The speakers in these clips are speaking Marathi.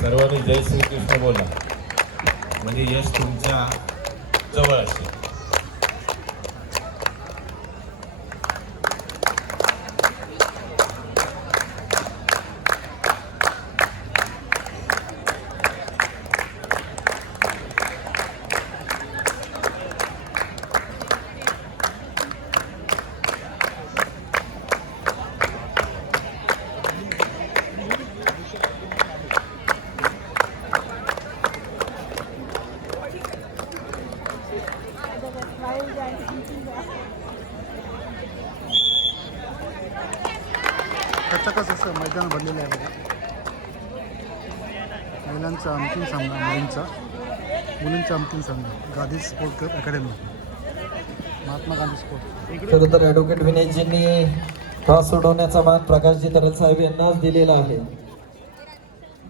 सर्वांनी जय श्रीकृष्ण बोला. म्हणजे यश तुमच्या जवळ असेल खचखच असं मैदान भरलेलं आहे बघा महिलांचा अंतिम सामना मुलींचा. मुलींचा अंतिम सामना Gandhi sport club academy. Mahatma Gandhi sport. खरं तर ॲडव्होकेट विनयजींनी त्रास सोडवण्याचा मान प्रकाशजी तरल साहेब यांनाच दिलेला आहे.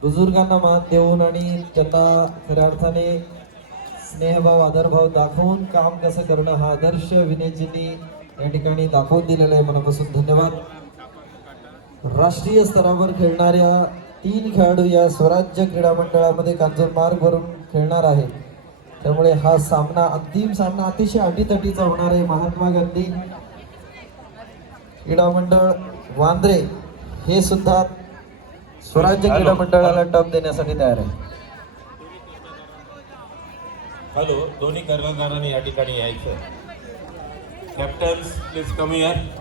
बुजुर्गांना मान देऊन आणि त्यांना खऱ्या अर्थाने स्नेहभाव आदरभाव दाखवून काम कसं करणं हा आदर्श विनयजींनी या ठिकाणी दाखवून दिलेला आहे. मनापासून धन्यवाद. राष्ट्रीय स्तरावर खेळणाऱ्या तीन खेळाडू या स्वराज्य क्रीडा मंडळामध्ये कांजूर मार्गवरून खेळणार आहेत त्यामुळे हा सामना अंतिम सामना अतिशय अटीतटीचा होणार आहे. महात्मा गांधी क्रीडा मंडळ वांद्रे हे सुद्धा स्वराज्य क्रीडा मंडळाला टप देण्यासाठी तयार आहे. हॅलो दोन्ही कर्णधारांनी या ठिकाणी यायचं. कॅप्टन्स प्लीज कमी यार कॅप्टन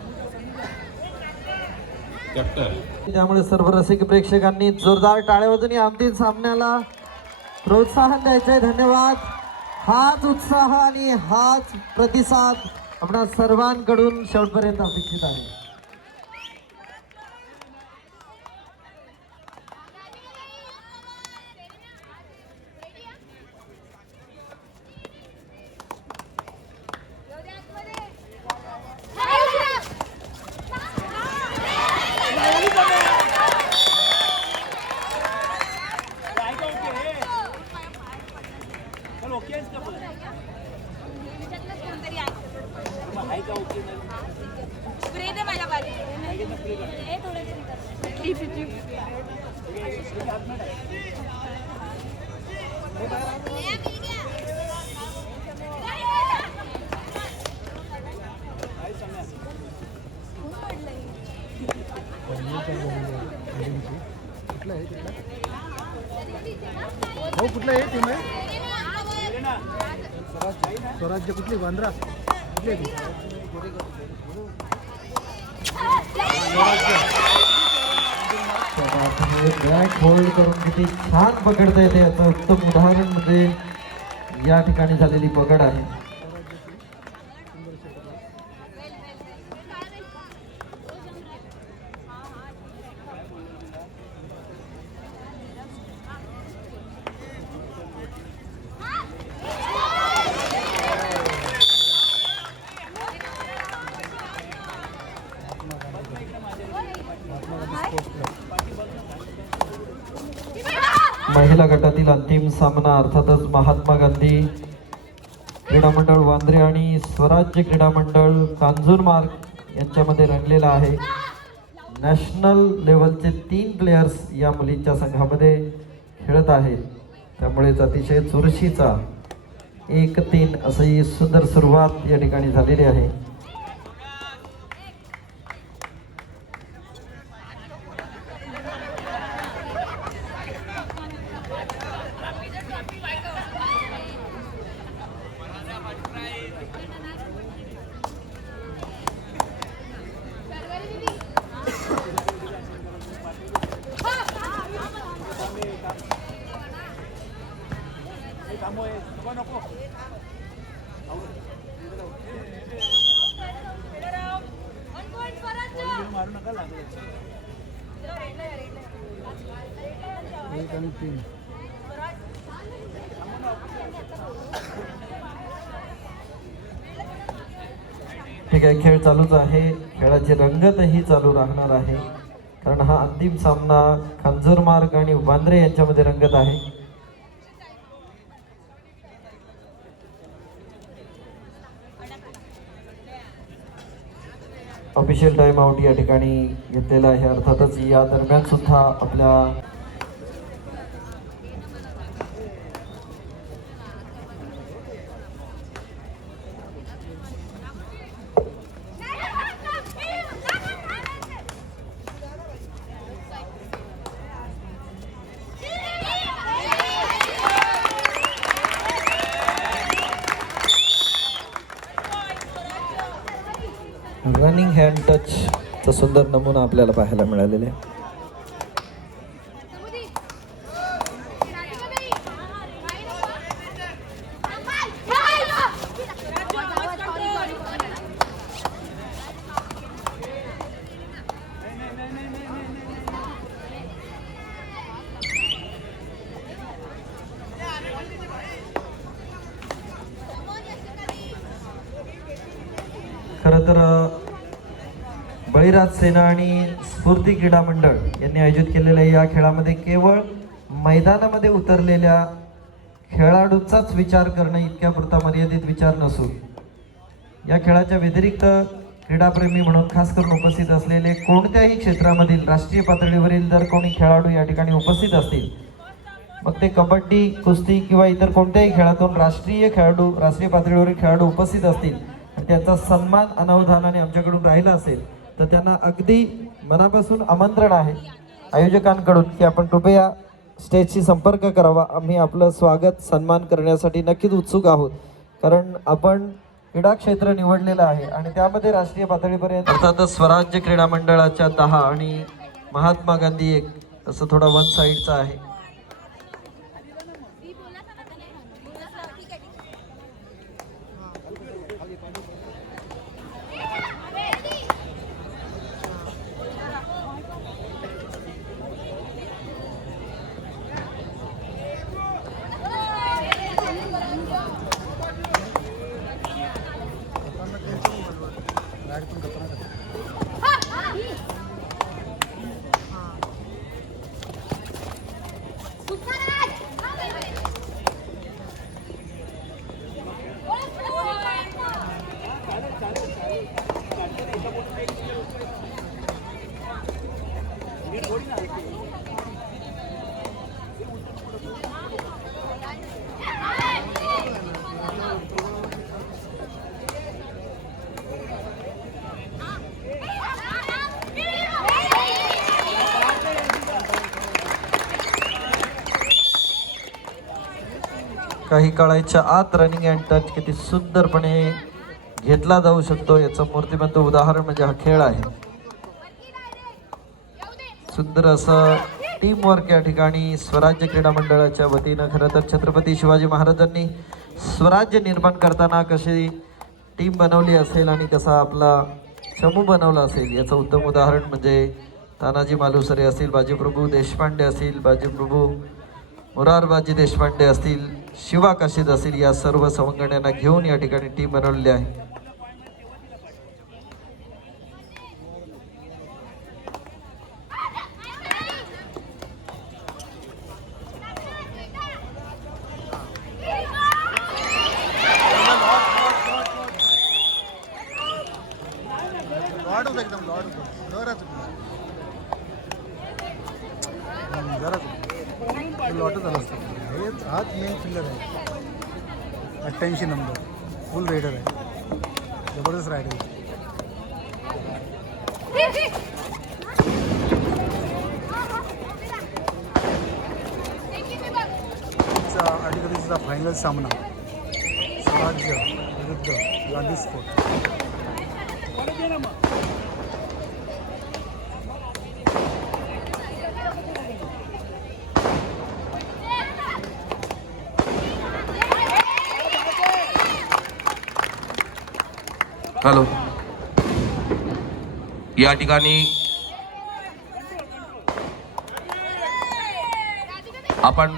त्यामुळे सर्व रसिक प्रेक्षकांनी जोरदार टाळ्या वाजून या अंतिम सामन्याला प्रोत्साहन द्यायचे धन्यवाद. हाच उत्साह आणि हाच प्रतिसाद आपणा सर्वांकडून शेवटपर्यंत अपेक्षित आहे. स्प्रे दे माझ्या बाजू हे थोडं तिथलं हो कुठलं आहे टीम आहे स्वराज्य स्वराज्य कुठली? बांद्रा. कुठली होल्ड करून किती छान पकडता येते याचं. उत्तम उदाहरण म्हणजे या ठिकाणी झालेली पकड आहे महिला गटातील अंतिम सामना अर्थातच महात्मा गांधी क्रीडा मंडळ वांद्रे राज्य क्रीडा मंडळ कांजूरमार्ग यांच्यामध्ये रंगलेला आहे. नॅशनल लेवलचे तीन प्लेयर्स या मुलींच्या संघामध्ये खेळत आहेत त्यामुळेच अतिशय चुरशीचा एक तीन असं ही सुंदर सुरुवात या ठिकाणी झालेली आहे एक आणि तीन ठीक आहे खेळ चालूच आहे. खेळाची रंगतही चालू राहणार आहे. कारण हा अंतिम सामना खंजूरमार्ग आणि वांद्रे यांच्यामध्ये रंगत आहे. ऑफिशियल टाइम आउट या ठिकाणी घेतलेला आहे. अर्थातच या दरम्यान सुद्धा आपल्या रनिंग हँड टचचा सुंदर नमुना आपल्याला पाहायला मिळालेला आहे. बळीराज सेना आणि स्फूर्ती क्रीडा मंडळ यांनी आयोजित केलेल्या या खेळामध्ये केवळ मैदानामध्ये उतरलेल्या खेळाडूंचाच विचार करणं इतक्या पुरता मर्यादित विचार नसून या खेळाच्या व्यतिरिक्त क्रीडाप्रेमी म्हणून खास करून उपस्थित असलेले कोणत्याही क्षेत्रामधील राष्ट्रीय पातळीवरील जर कोणी खेळाडू या ठिकाणी उपस्थित असतील मग ते कबड्डी कुस्ती किंवा इतर कोणत्याही खेळातून राष्ट्रीय खेळाडू राष्ट्रीय पातळीवरील खेळाडू उपस्थित असतील त्यांचा सन्मान अनावधानाने आमच्याकडून राहिला असेल. तर त्यांना अगदी मनापासून आमंत्रण आहे. आयोजकांकडून की आपण कृपया स्टेजशी संपर्क करावा. आम्ही आपलं स्वागत सन्मान करण्यासाठी नक्कीच उत्सुक आहोत. कारण आपण क्रीडा क्षेत्र निवडलेलं आहे आणि त्यामध्ये राष्ट्रीय पातळीपर्यंत अर्थातच स्वराज्य क्रीडा मंडळाच्या दहा आणि महात्मा गांधी एक असं थोडा वन साईडचा आहे बॅट पण खतरनाक आहे. काही काळाच्या आत रनिंग अँड टच किती सुंदरपणे घेतला जाऊ शकतो याचं मूर्तिमंत उदाहरण म्हणजे हा खेळ आहे. सुंदर असं टीम वर्क या ठिकाणी स्वराज्य क्रीडा मंडळाच्या वतीनं खरं तर छत्रपती शिवाजी महाराजांनी स्वराज्य निर्माण करताना कशी टीम बनवली असेल आणि कसा आपला समूह बनवला असेल याचं उत्तम उदाहरण म्हणजे तानाजी मालुसरे असतील बाजीप्रभू देशपांडे असतील बाजीप्रभू मुरारबाजी देशपांडे असतील शिवा काशीद असेल या सर्व सवंगड्यांना घेऊन या ठिकाणी टीम बनवलेली आहे लॉड होतं एकदम लॉड होतं जराच हम्म, जराच होतं. लॉटच झालं असतं हे हाच मेन फिल्डर आहे नंबर. फुल रेडर आहे. जबरदस्त रायडर आहे तिचा फायनल सामना. स्वराज्य विरुद्ध गांधी स्पोर्ट हॅलो या ठिकाणी आपण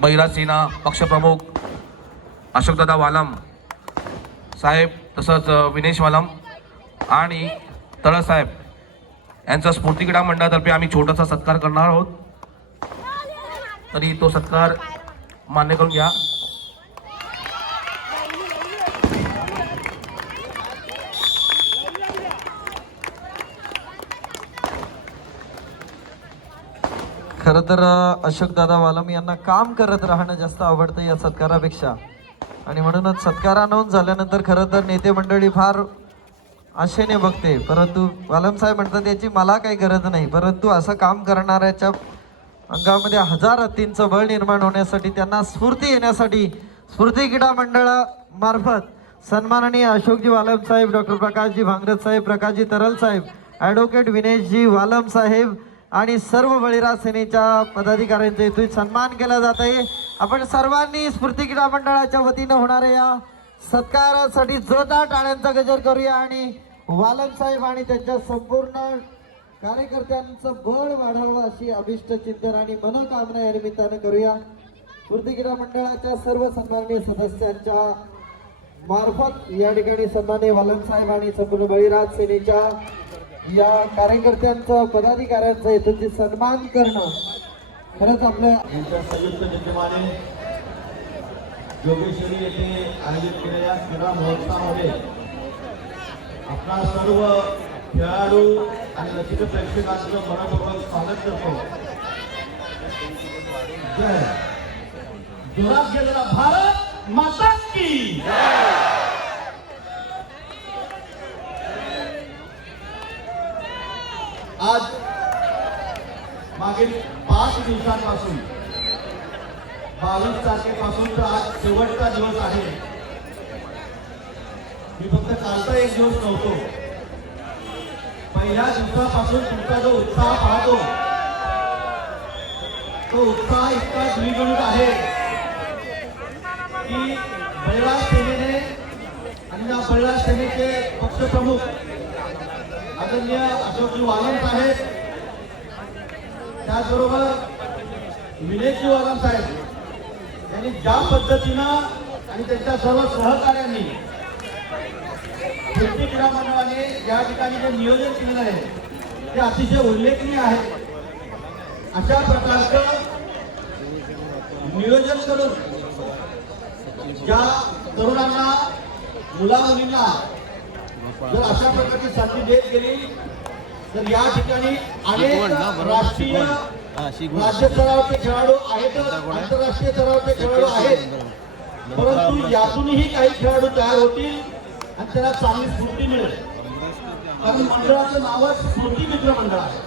बैराज सेना पक्षप्रमुख अशोकदादा वालम साहेब तसंच विनेश वालम आणि तळसाहेब यांचा स्फूर्ती क्रीडा मंडळातर्फे आम्ही छोटासा सत्कार करणार आहोत. तरी तो सत्कार मान्य करून घ्या. खरं तर अशोक दादा वालम यांना काम करत राहणं जास्त आवडतं या सत्कारापेक्षा. आणि म्हणूनच सत्कार अनाऊन झाल्यानंतर खरं तर नेते मंडळी फार आशेने बघते. परंतु वालम साहेब म्हणतात याची मला काही गरज नाही. परंतु असं काम करणाऱ्याच्या अंगामध्ये हजार हत्तींचं बळ निर्माण होण्यासाठी त्यांना स्फूर्ती येण्यासाठी स्फूर्ती क्रीडा मंडळामार्फत सन्माननीय अशोकजी वालम साहेब डॉक्टर प्रकाशजी भांगरत साहेब प्रकाशजी तरल साहेब ॲडव्होकेट विनेशजी वालम साहेब आणि सर्व बळीराज सेनेच्या पदाधिकाऱ्यांचा इथून सन्मान केला जात आहे. आपण सर्वांनी स्फूर्ती क्रीडा मंडळाच्या वतीनं होणाऱ्या या सत्कारासाठी जोरदार टाळ्यांचा गजर करूया आणि वालन साहेब आणि त्यांच्या संपूर्ण कार्यकर्त्यांचं बळ वाढावं अशी अभिष्ट चिंतन आणि मनोकामना या निमित्तानं करूया. स्फूर्ती क्रीडा मंडळाच्या सर्व सन्माननीय सदस्यांच्या मार्फत या ठिकाणी सन्मान्य वालन साहेब आणि संपूर्ण बळीराज सेनेच्या या कार्यकर्त्यांचं पदाधिकाऱ्यांचं हेतूची सन्मान करणं खरंच आपल्या यांच्या संयुक्त विद्यमाने जोगेश्वरी येथे आयोजित केलेल्या क्रीडा महोत्सवामध्ये आपला सर्व खेळाडू आणि रसिक प्रेक्षकांचं मनपूर्वक स्वागत करतो. जय. जोरात गेलेला भारत माता की आज मागील पाच दिवसांपासून बावीस तारखेपासून तर आज शेवटचा दिवस आहे. मी फक्त कालचा एक दिवस नव्हतो. पहिल्या दिवसापासून तुमचा जो उत्साह पाहतो तो उत्साह इतका द्विगुणित आहे की बळीराज सेनेने आणि या बळीराज सेनेचे पक्षप्रमुख आदरणीय अशोकजी वालम साहेब त्याचबरोबर विनेशजी वालम साहेब यांनी ज्या पद्धतीनं आणि त्यांच्या सर्व सहकार्यांनी कृती क्रीडा मंडळाने या ठिकाणी जे नियोजन केलेलं आहे ते अतिशय उल्लेखनीय आहे. अशा प्रकारचं नियोजन करून ज्या तरुणांना मुला मुलींना जर अशा प्रकारची संधी देत गेली तर या ठिकाणी अनेक राष्ट्रीय राज्य स्तरावरचे खेळाडू आहेत आंतरराष्ट्रीय स्तरावरचे खेळाडू आहेत. परंतु यातूनही काही खेळाडू तयार होतील आणि त्याला चांगली स्फूर्ती मिळेल. कारण मंडळाचं नावच स्मृती मित्र मंडळ आहे.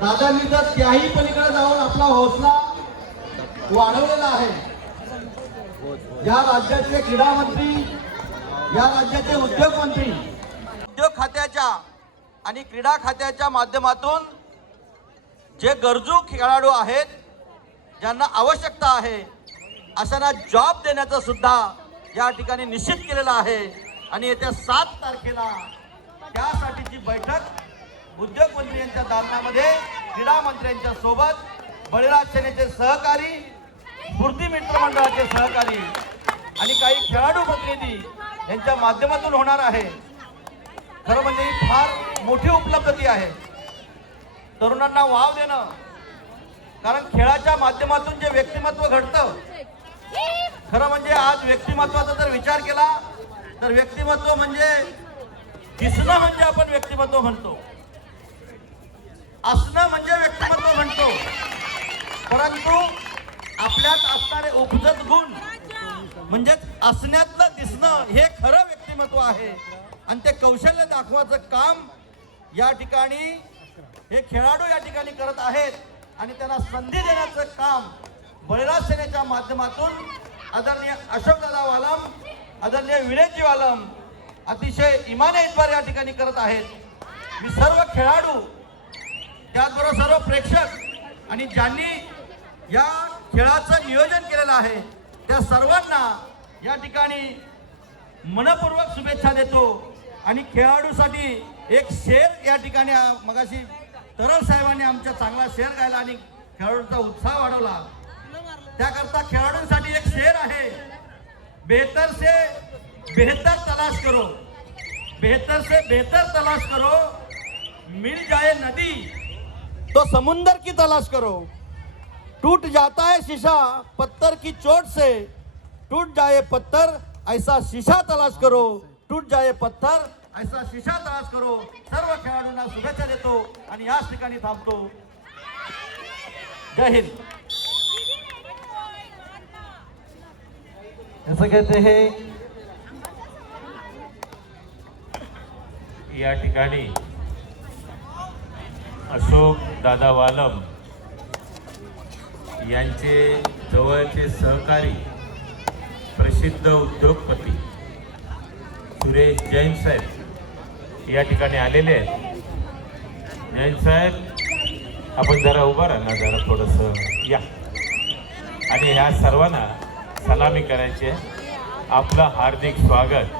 दादांनी तर त्याही पलीकडे जाऊन आपला हौसला वाढवलेला आहे. या राज्याचे क्रीडा मंत्री या राज्याचे उद्योग मंत्री उद्योग खात्याच्या आणि क्रीडा खात्याच्या माध्यमातून जे गरजू खेळाडू आहेत ज्यांना आवश्यकता आहे अशांना जॉब देण्याचं सुद्धा या ठिकाणी निश्चित केलेलं आहे. आणि येत्या सात तारखेला त्यासाठीची बैठक उद्योग मंत्री यांच्या दालनामध्ये क्रीडा मंत्र्यांच्या सोबत बळीराज सेनेचे सहकारी स्फूर्ती मित्र मंडळाचे सहकारी आणि काही खेळाडू प्रतिनिधी यांच्या माध्यमातून होणार आहे. खरं म्हणजे ही फार मोठी उपलब्धी आहे. तरुणांना वाव देणं कारण खेळाच्या माध्यमातून जे व्यक्तिमत्व घडतं खरं म्हणजे आज व्यक्तिमत्वाचा जर विचार केला तर व्यक्तिमत्व म्हणजे दिसणं म्हणजे आपण व्यक्तिमत्व म्हणतो. असणं म्हणजे व्यक्तिमत्व म्हणतो. परंतु आपल्यात असणारे उपजत गुण म्हणजेच असण्यातलं दिसणं हे खरं व्यक्तिमत्व आहे. आणि ते कौशल्य दाखवायचं काम या ठिकाणी हे खेळाडू या ठिकाणी करत आहेत. आणि त्यांना संधी देण्याचं काम बळीराज सेनेच्या माध्यमातून आदरणीय अशोकदादा वालम आदरणीय विनयजी वालम अतिशय इमाने इतबार या ठिकाणी करत आहेत. मी सर्व खेळाडू त्याचबरोबर सर्व प्रेक्षक आणि ज्यांनी या खेळाचं नियोजन केलेलं आहे त्या सर्वांना या ठिकाणी मनपूर्वक शुभेच्छा देतो. आणि खेळाडूसाठी एक शेर या ठिकाणी मगाशी तरल साहेबांनी आमच्या चांगला शेर गायला आणि खेळाडूंचा उत्साह वाढवला. त्याकरता खेळाडूंसाठी एक शेर आहे. बेहतर से बेहतर तलाश करो. बेहतर से बेहतर तलाश करो. मिल जाए नदी. तो समुंदर की तलाश करो. टूट जाता है शीशा पत्थर की चोट से। टूट जाए पत्थर ऐसा शीशा तलाश करो। टूट जाए पत्थर ऐसा शीशा तलाश करो। सर्व खेळाडूंना शुभेच्छा देतो आणि याच ठिकाणी थांबतो। जय हिंद। जसं कहते हे? या ठिकाणी अशोक दादा वालम यांचे जवळचे सहकारी प्रसिद्ध उद्योगपती सुरेश जैन साहेब या ठिकाणी आलेले आहेत. जैन साहेब आपण जरा उभा राहा ना जरा थोडंसं या. आणि ह्या सर्वांना सलामी करायची आहे. आपलं हार्दिक स्वागत.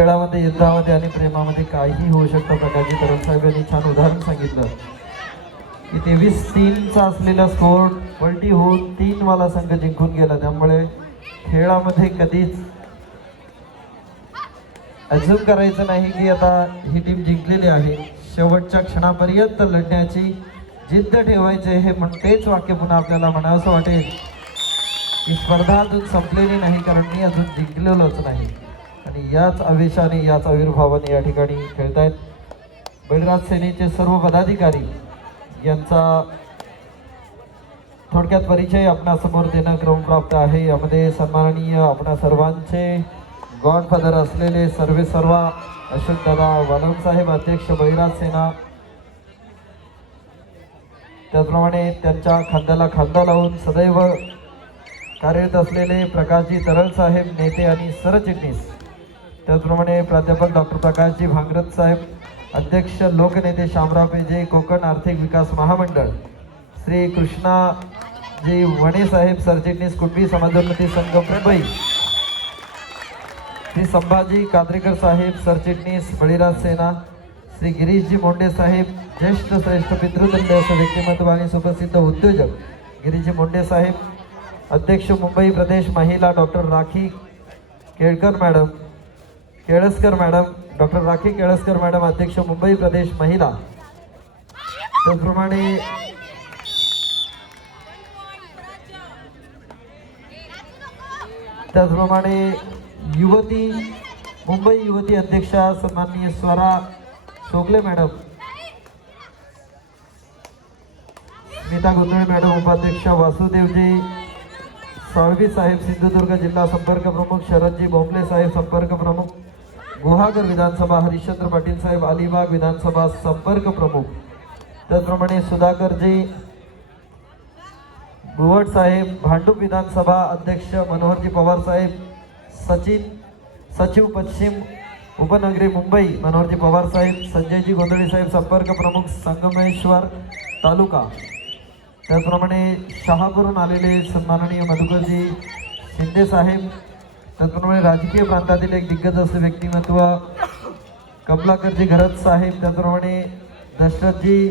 खेळामध्ये युद्धामध्ये आणि प्रेमामध्ये काहीही होऊ शकतं प्रकाशजी तरुण साहेब यांनी छान उदाहरण सांगितलं. की तेवीस तीनचा असलेला स्कोर पलटी होऊन तीनवाला संघ जिंकून गेला. त्यामुळे खेळामध्ये कधीच अजून करायचं नाही की आता ही टीम जिंकलेली आहे. शेवटच्या क्षणापर्यंत लढण्याची जिद्द ठेवायचे हे म्हण तेच वाक्य पुन्हा आपल्याला म्हणावंसं वाटेल. की स्पर्धा अजून संपलेली नाही कारण मी अजून जिंकलेलोच नाही. आणि याच आवेशाने याच आविर्भावाने या ठिकाणी खेळतायत. बळीराज सेनेचे सर्व पदाधिकारी यांचा थोडक्यात परिचय आपणासमोर देणं क्रमप्राप्त आहे. यामध्ये सन्माननीय आपणा सर्वांचे गॉडफादर असलेले सर्वे सर्वा अशोक दादा वालम साहेब अध्यक्ष बळीराज सेना. त्याचप्रमाणे त्यांच्या खांद्याला खांदा लावून सदैव कार्यरत असलेले प्रकाशजी तरळ साहेब नेते आणि सरचिटणीस त्याचप्रमाणे प्राध्यापक डॉक्टर प्रकाशजी भांगरत साहेब अध्यक्ष लोकनेते शामराव पेजे कोकण आर्थिक विकास महामंडळ श्री कृष्णाजी वणे साहेब सरचिटणीस कुणबी समाजोन्नती संघ मुंबई श्री संभाजी कात्रेकर साहेब सरचिटणीस बळीराज सेना श्री गिरीशजी मोंडे साहेब ज्येष्ठ श्रेष्ठ पितृदंड असं व्यक्तिमत्व आणि सुप्रसिद्ध उद्योजक गिरीशजी मोंडे साहेब अध्यक्ष मुंबई प्रदेश महिला doctor Rakhi Kelkar madam Kelaskar madam doctor Rakhi Kelaskar madam अध्यक्ष मुंबई प्रदेश महिला. त्याचप्रमाणे त्याचप्रमाणे युवती मुंबई युवती अध्यक्षा सन्माननीय स्वरा चोगले मॅडम स्मिता गोंधळे मॅडम उपाध्यक्ष वासुदेवजी साळवी साहेब सिंधुदुर्ग जिल्हा संपर्क प्रमुख शरदजी बोंबले साहेब संपर्क प्रमुख. गुहागर विधानसभा हरिश्चंद्र पाटील साहेब अलिबाग विधानसभा संपर्क प्रमुख. त्याचप्रमाणे सुधाकरजी भुवट साहेब भांडूप विधानसभा अध्यक्ष मनोहरजी पवार साहेब सचिन सचिव पश्चिम उपनगरी मुंबई मनोहरजी पवार साहेब संजयजी गोंधळे साहेब संपर्क प्रमुख संगमेश्वर तालुका. त्याचप्रमाणे शहापूरून आलेले सन्माननीय मधुकरजी शिंदे साहेब त्याचप्रमाणे राजकीय प्रांतातील एक दिग्गज असे व्यक्तिमत्व कमलाकरजी घरत साहेब त्याचप्रमाणे दशरथजी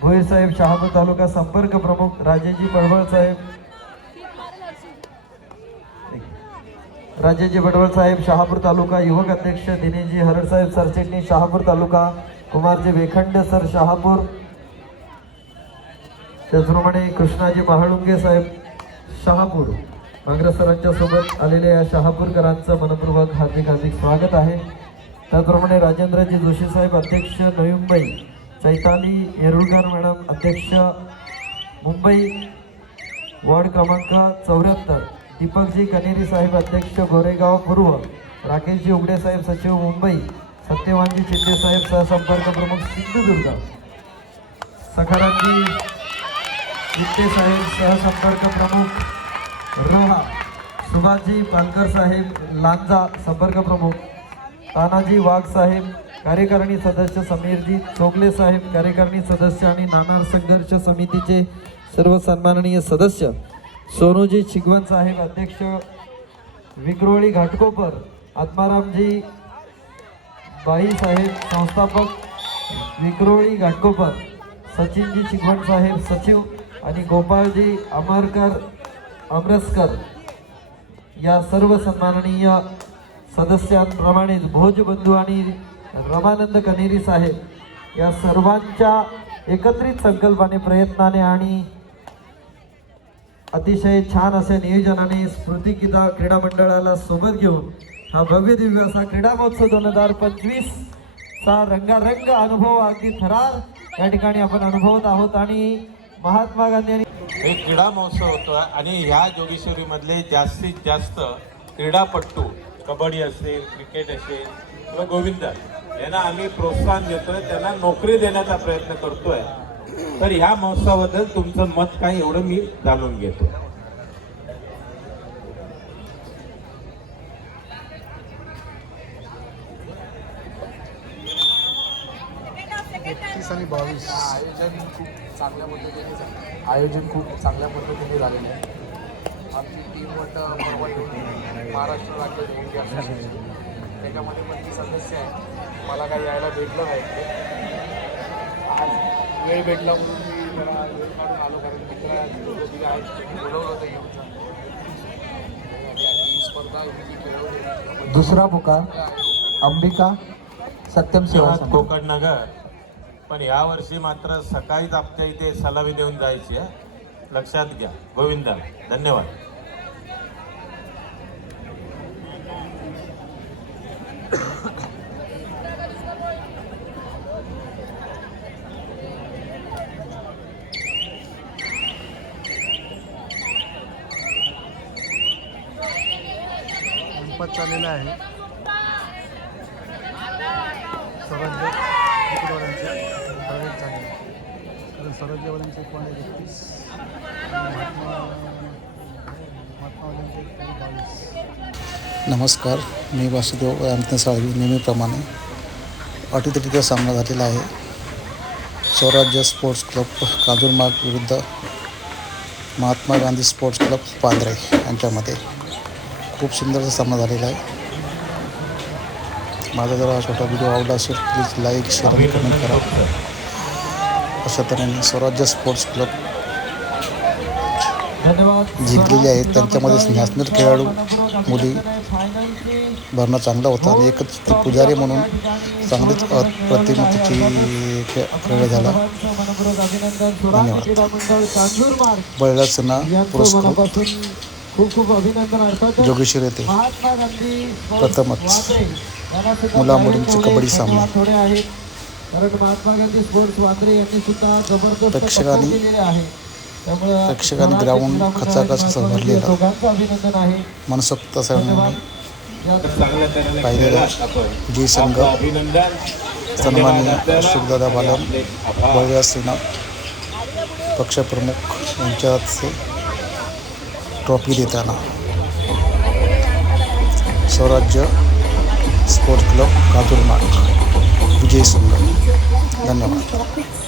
भोईसाहेब शहापूर तालुका संपर्क प्रमुख राजेजी बडवळ साहेब राजेजी बडवळ साहेब शहापूर तालुका युवक अध्यक्ष दिनेशजी हरडसाहेब सरचिटणीस शहापूर तालुका कुमारजी वेखंड सर शहापूर त्याचप्रमाणे कृष्णाजी महाळुंगे साहेब शहापूर. काँग्रेस सरांच्या सोबत आलेल्या या शहापूरकरांचं मनपूर्वक हार्दिक हार्दिक स्वागत आहे. त्याचप्रमाणे राजेंद्रजी जोशी साहेब अध्यक्ष नवी मुंबई चैताली येरुळकर मॅडम अध्यक्ष मुंबई वॉर्ड क्रमांक चौऱ्याहत्तर दीपकजी कनेरी साहेब अध्यक्ष गोरेगाव पूर्व राकेशजी उगडे साहेब सचिव मुंबई सत्यवानजी शिंदे साहेब सहसंपर्क प्रमुख सिंधुदुर्ग. सखारामजी शिंदे साहेब सहसंपर्क प्रमुख रोहा सुभाषजी पालकर साहेब लांजा संपर्क प्रमुख तानाजी वाघ साहेब कार्यकारिणी सदस्य समीरजी चोगले साहेब कार्यकारिणी सदस्य आणि नाणार संघर्ष समितीचे सर्व सन्माननीय सदस्य सोनूजी शिगवन साहेब अध्यक्ष विक्रोळी घाटकोपर आत्मारामजी बाई साहेब संस्थापक विक्रोळी घाटकोपर सचिनजी शिगवण साहेब सचिव आणि गोपाळजी अमरकर अमरसकर या सर्व सन्माननीय सदस्यांप्रमाणेच भोजबंधू आणि रमानंद कनेरी साहेब या सर्वांच्या एकत्रित संकल्पाने प्रयत्नाने आणि अतिशय छान अशा नियोजनाने स्मृती क्रीडा क्रीडा मंडळाला सोबत घेऊन हा भव्य दिव्य असा क्रीडा महोत्सव दोन हजार पंचवीस चा रंगारंग अनुभव अगदी थरार. या ठिकाणी आपण अनुभवत आहोत आणि महात्मा गांधी आणि हे क्रीडा महोत्सव होतो आणि ह्या जोगेश्वरीमधले जास्तीत जास्त क्रीडापटू कबड्डी असेल क्रिकेट असेल किंवा गोविंद यांना आम्ही प्रोत्साहन देतोय त्यांना नोकरी देण्याचा प्रयत्न करतोय. तर ह्या महोत्सवाबद्दल तुमचं मत काय एवढं मी जाणून घेतो. एकतीस आणि बावीस. आयोजन खूप चांगल्या पद्धतीने झालं. आयोजन खूप चांगल्या पद्धतीने झालेलं आहे. आमची टीम होती. महाराष्ट्र राज्य होती असोसिएशन त्याच्यामध्ये पण ती सदस्य आहे. मला काही यायला भेटलं नाही. आज वेळ भेटला म्हणून मी जरा वेळ काढून आलो कारण मित्र आहेत. बोलवलं होतं येऊन. स्पर्धा ही खेळवली. दुसरा पुकार अंबिका सत्यम सेवा. कोकण नगर. पण यावर्षी मात्र सकाळीच आपल्या इथे सलामी देऊन जायची आहे. लक्षात घ्या. गोविंदा धन्यवाद गणपत चाललेला आहे स्वराज्य क्रिकेटवाल्यांचे प्रवेश झाले कारण एक पॉईंट एकतीस नमस्कार मी वासुदेव अंतन साळवी नेहमीप्रमाणे अटीतटीचा सामना झालेला आहे. स्वराज्य स्पोर्ट्स क्लब कांजूरमार्ग विरुद्ध महात्मा गांधी स्पोर्ट्स क्लब पांढरे यांच्यामध्ये खूप सुंदरचा सामना झालेला आहे. माझा जर हा छोटा व्हिडिओ आवडला असेल प्लीज लाईक शेअर आणि कमेंट करा. अशा तऱ्हेने स्वराज्य स्पोर्ट्स क्लब जिंकलेले आहेत. त्यांच्यामध्ये नॅशनल खेळाडू मुली भरणं चांगला होता आणि एकच पुजारी म्हणून चांगलीच अप्रतिम तिची खेळ झाला. धन्यवाद. बळीराज सिन्हा मनापासून खूप खूप अभिनंदन अर्थात जोगेश्वर येथे प्रथमच मुला-मुलींचे कबड्डी सामना. कारण महात्मा गांधी स्पोर्ट्स वांद्रे यांनी सुद्धा जबरदस्त दिलेली आहे त्यामुळं प्रेक्षकांनी ग्राउंड खचाखच भरलेलं. दोघांचं अभिनंदन आहे मनसोक्त पाहिलेलं. जी संघ सन्माननीय. अशोकदादा बालम. बळीराज सिन्हा पक्षप्रमुख यांच्या हस्ते ट्रॉफी देताना स्वराज्य स्पोर्ट्स क्लब कातुरमार्ग विजय संघ धन्यवाद